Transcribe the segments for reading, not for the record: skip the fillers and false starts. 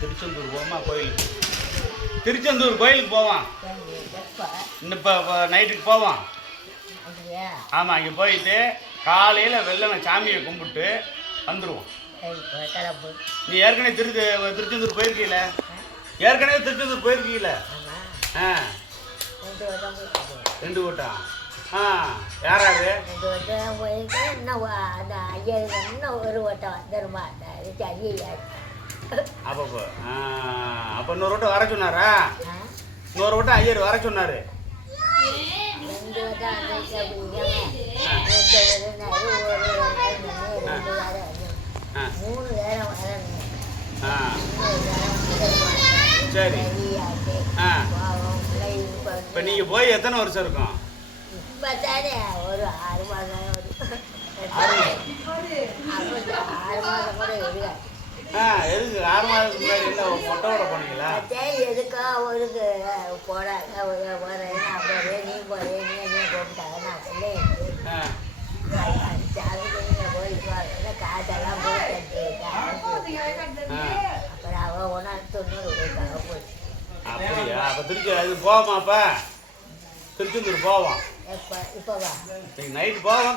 திருச்செந்தூர் போமா கோயிலுக்கு. திருச்செந்தூர் கோயிலுக்கு போவான். இப்போ நைட்டுக்கு போவான். ஆமாம், இங்கே போயிட்டு காலையில் வெள்ளனை சாமியை கும்பிட்டு வந்துடுவோம். நீ ஏற்கனவே திருச்செந்தூர் போயிருக்கீல? ஏற்கனவே திருச்செந்தூர் போயிருக்கீல? ஆ, 2 வட்டம். ஆ, யாராரு? 2 வட்டம் போயிருக்கேன். இன்னும் அந்த ஐயா இன்னும் 1 வட்டம் வந்துருமா? ஐயா அப்போ இன்னொரு வட்டம் வர சொன்னாரா? இன்னொரு வட்டம் ஐயர் வர சொன்னாரு. 2 வட்டம் 3 நேரம் வரணும். சரி. இப்போ நீங்கள் போய் எத்தனை வருஷம் இருக்கும்? இப்போ தானே ஒரு 6 மாதம். 6 மாதம் கூட இருக்காது. எதுக்கு 6 மாதத்துக்கு முன்னாடி என்ன மொட்டையோட போனீங்களா? எதுக்கா ஒரு போறாங்க போறேன் நீ போறேன் நீ போட்டாங்க நான் சொல்லேன். போய் காசெல்லாம் போட்டு அப்புறம் அவன் 190 போச்சு. அப்படியா? அப்போ திருச்சி அது போவோமாப்பா? திருச்செந்தூர் போவோம். இப்போவா? நைட்டு போவோம்.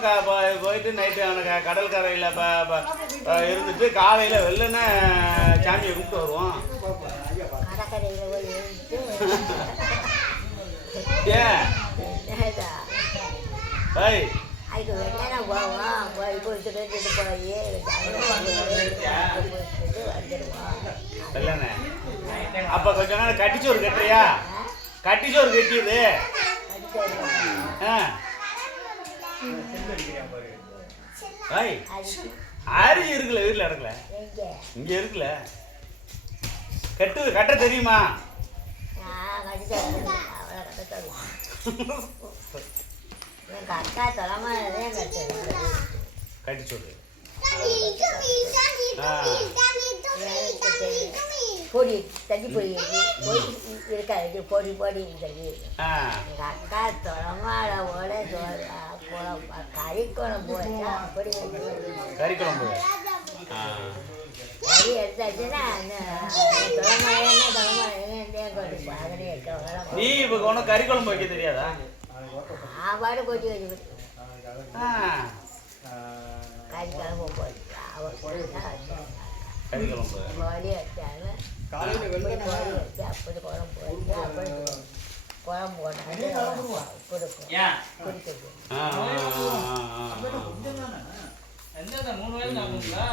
போயிட்டு நைட்டு அவனுக்கு கடற்கரையில் இருந்துட்டு காலையில் வெள்ளனை சாமியை கும்பிட்டு வருவோம். கடற்கரையில் போய் இருந்துட்டு அதுக்கு வெள்ளனை போவோம். போய் கொடுத்துட்டு போய் வந்துடுவோம். வெள்ளனை அப்போ கொஞ்ச நாள் கட்டிச்சோறு கட்டுறியா? கட்டிச்சோறு கட்டியது. அரிசி இருக்குல்ல வீட்டில் இடக்கல? இங்கே இருக்குல்ல. கட்ட தெரியுமா? கட்டிச்சோறு பொடி தண்ணி பொடி இருக்காது. பொடி இருக்கிறது. எங்கள் அக்கா தொலைமாட ஓட கறிக்குழம்பு வச்சா அப்படி கறிக்குழம்பு கறி எடுத்தாச்சுன்னா நீ இப்போ ஒன்றும் கறிக்குழம்பு வைக்க தெரியாதா? சாப்பாடு கொட்டி வச்சு கறிக்குழம்பு போட்டு கறிக்குழம்பு கோழி வச்சாலும் அப்படி குழம்பு வச்சு அப்படி குழம்பு போட்டாங்க கொடுக்கும் குடிக்கிறது. என்னங்க 3 வேளை சாப்பிடுங்களா?